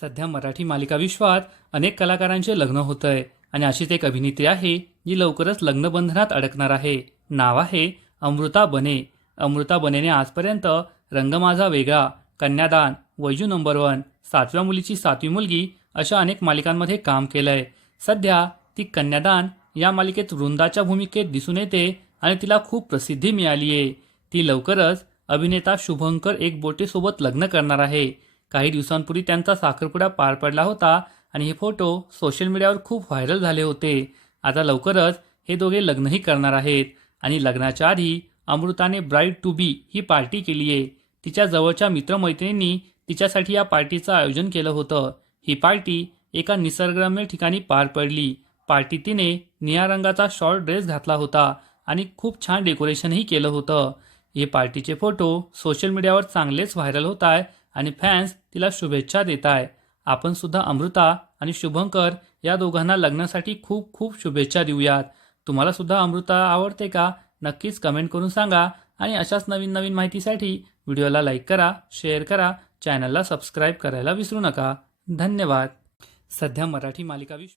सध्या मराठी मालिका विश्वात अनेक कलाकारांचे लग्न होत आहे आणि अशीच एक अभिनेत्री आहे जी लवकरच लग्नबंधनात अडकणार आहे. नाव आहे अमृता बने. अमृता बनेने आजपर्यंत रंग माझा वेगळा कन्यादान वैजू नंबर वन सातव्या मुलीची सातवी मुलगी अशा अनेक मालिकांमध्ये काम केलं आहे सध्या ती कन्यादान या मालिकेत वृंदाच्या भूमिकेत दिसून येते आणि तिला खूप प्रसिद्धी मिळाली आहे ती लवकरच अभिनेता शुभंकर एकबोटेसोबत लग्न करणार आहे. काही दिवसांपूर्वी त्यांचा साखरपुडा पार पडला होता आणि हे फोटो सोशल मीडियावर खूप व्हायरल झाले होते. आता लवकरच हे दोघे लग्नही करणार आहेत आणि लग्नाच्या आधी अमृताने ब्राईड टू बी ही पार्टी केली आहे. तिच्या जवळच्या मित्रमैत्रिणींनी तिच्यासाठी या पार्टीचं आयोजन केलं होतं. ही पार्टी एका निसर्गरम्य ठिकाणी पार पडली. पार्टी तिने निळ्या रंगाचा शॉर्ट ड्रेस घातला होता आणि खूप छान डेकोरेशनही केलं होतं. हे पार्टीचे फोटो सोशल मीडियावर चांगलेच व्हायरल होत आहे आणि फॅन्स तिला शुभेच्छा देत आहे आपण सुद्धा अमृता आणि शुभंकर या दोघांना लग्नासाठी खूप खूप शुभेच्छा देऊयात. तुम्हाला सुद्धा अमृता आवडते का? नक्कीच कमेंट करून सांगा. आणि अशाच नवीन नवीन माहितीसाठी व्हिडिओला लाईक करा शेअर करा चॅनलला सबस्क्राईब करायला विसरू नका. धन्यवाद. सध्या मराठी मालिका विश्व